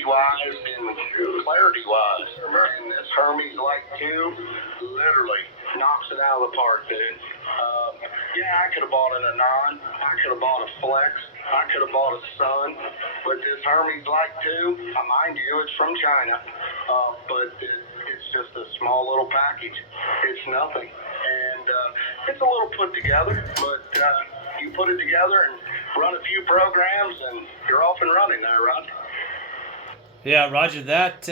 safety-wise and clarity-wise. And this Hermes Light 2 literally knocks it out of the park, dude. Yeah, I could have bought an Anon. I could have bought a Flex. I could have bought a Sun. But this Hermes Light 2, mind you, it's from China. But it's just a small little package. It's nothing. And it's a little put together, but you put it together and run a few programs and you're off and running there, Rod. Yeah, Roger. That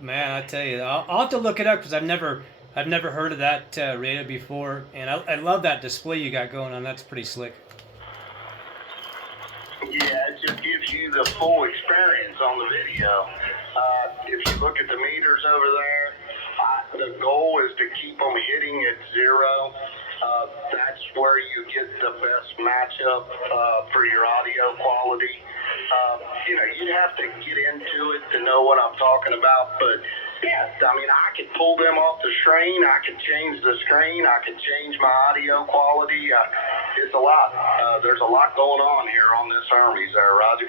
man, I tell you, I'll have to look it up because I've never heard of that radio before, and I love that display you got going on. That's pretty slick. Yeah, it just gives you the full experience on the video. If you look at the meters over there, the goal is to keep them hitting at 0. That's where you get the best matchup for your audio quality. You'd have to get into it to know what I'm talking about, but yeah, I mean, I could pull them off the screen, I could change the screen, I could change my audio quality. It's a lot. There's a lot going on here on this Hermes there, Roger.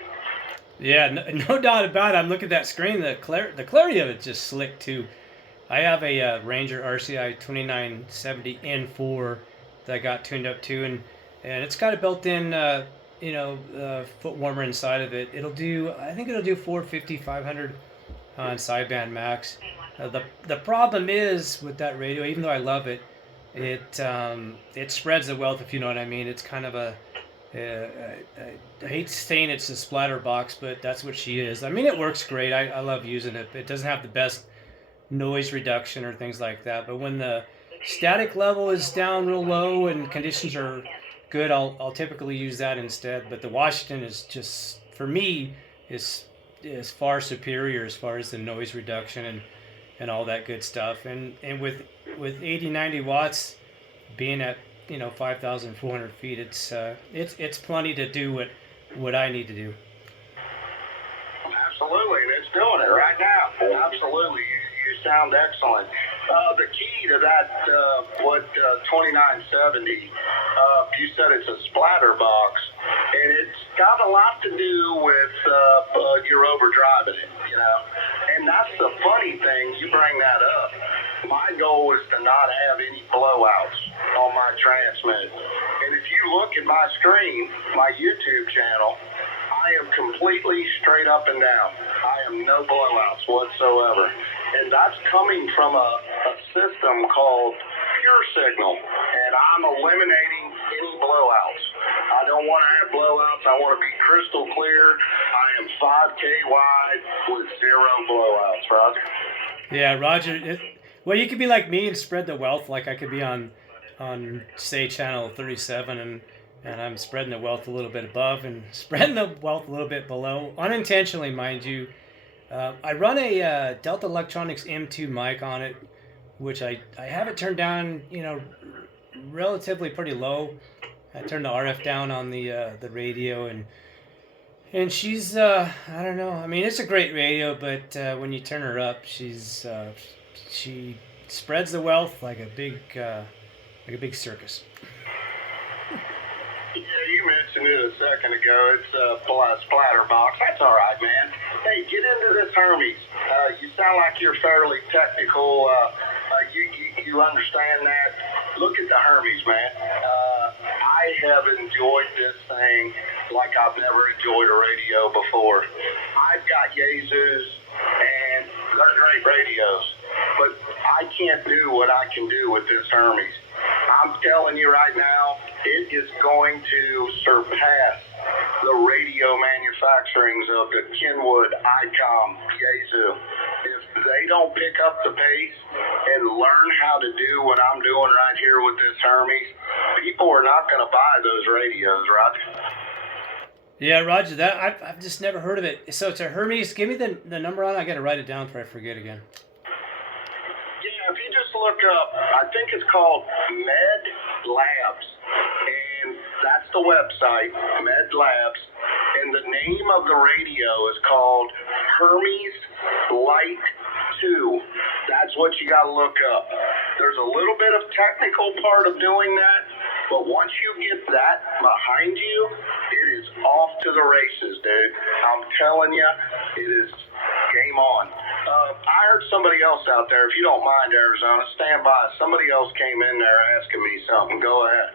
Yeah, no doubt about it. I'm looking at that screen. The clarity of it's just slick too. I have a Ranger RCI 2970 N4 that I got tuned up to, and it's got a built-in foot warmer inside of it. I think it'll do 450, 500 on sideband max. The problem is with that radio, even though I love it, it spreads the wealth, if you know what I mean. It's kind of I hate saying it's a splatter box, but that's what she is. I mean, it works great. I love using it. It doesn't have the best noise reduction or things like that, but when the static level is down real low and conditions are good, I'll typically use that instead. But the Washington is just, for me, is far superior as far as the noise reduction and all that good stuff. And with 80-90 watts being at 5,400 feet, it's plenty to do what I need to do. Absolutely, and it's doing it right now. Absolutely, you sound excellent. The key to that, 2970, you said it's a splatter box, and it's got a lot to do with your overdriving it, And that's the funny thing, you bring that up. My goal is to not have any blowouts on my transmit. And if you look at my screen, my YouTube channel, I am completely straight up and down. I am no blowouts whatsoever. And that's coming from a system called Pure Signal. And I'm eliminating any blowouts. I don't want to have blowouts. I want to be crystal clear. I am 5K wide with 0 blowouts, Roger. Yeah, Roger. Well, you could be like me and spread the wealth. Like I could be on say channel 37 and I'm spreading the wealth a little bit above and spreading the wealth a little bit below, unintentionally, mind you. I run a Delta Electronics M2 mic on it, which I have it turned down, relatively pretty low. I turned the RF down on the radio, and she's I don't know. I mean, it's a great radio, but when you turn her up, she spreads the wealth like a big circus. Yeah, you mentioned it a second ago. It's a splatter box. That's all right, man. Hey, get into this Hermes. You sound like you're fairly technical. You understand that. Look at the Hermes, man. I have enjoyed this thing like I've never enjoyed a radio before. I've got Yaesus, and they're great radios, but I can't do what I can do with this Hermes. I'm telling you right now, it is going to surpass the radio manufacturings of the Kenwood, ICOM, Yaesu. If they don't pick up the pace and learn how to do what I'm doing right here with this Hermes, people are not going to buy those radios, Roger. Yeah, Roger, that I've just never heard of it. So it's a Hermes. Give me the number on it. I got to write it down before I forget again. Yeah, if you just look up, I think it's called Med Labs, and that's the website, Med Labs, and the name of the radio is called Hermes Light 2. That's what you got to look up. There's a little bit of technical part of doing that, but once you get that behind you, it is off to the races, dude. I'm telling you, it is Game on. I heard somebody else out there. If you don't mind, Arizona, stand by. Somebody else came in there asking me something. Go ahead.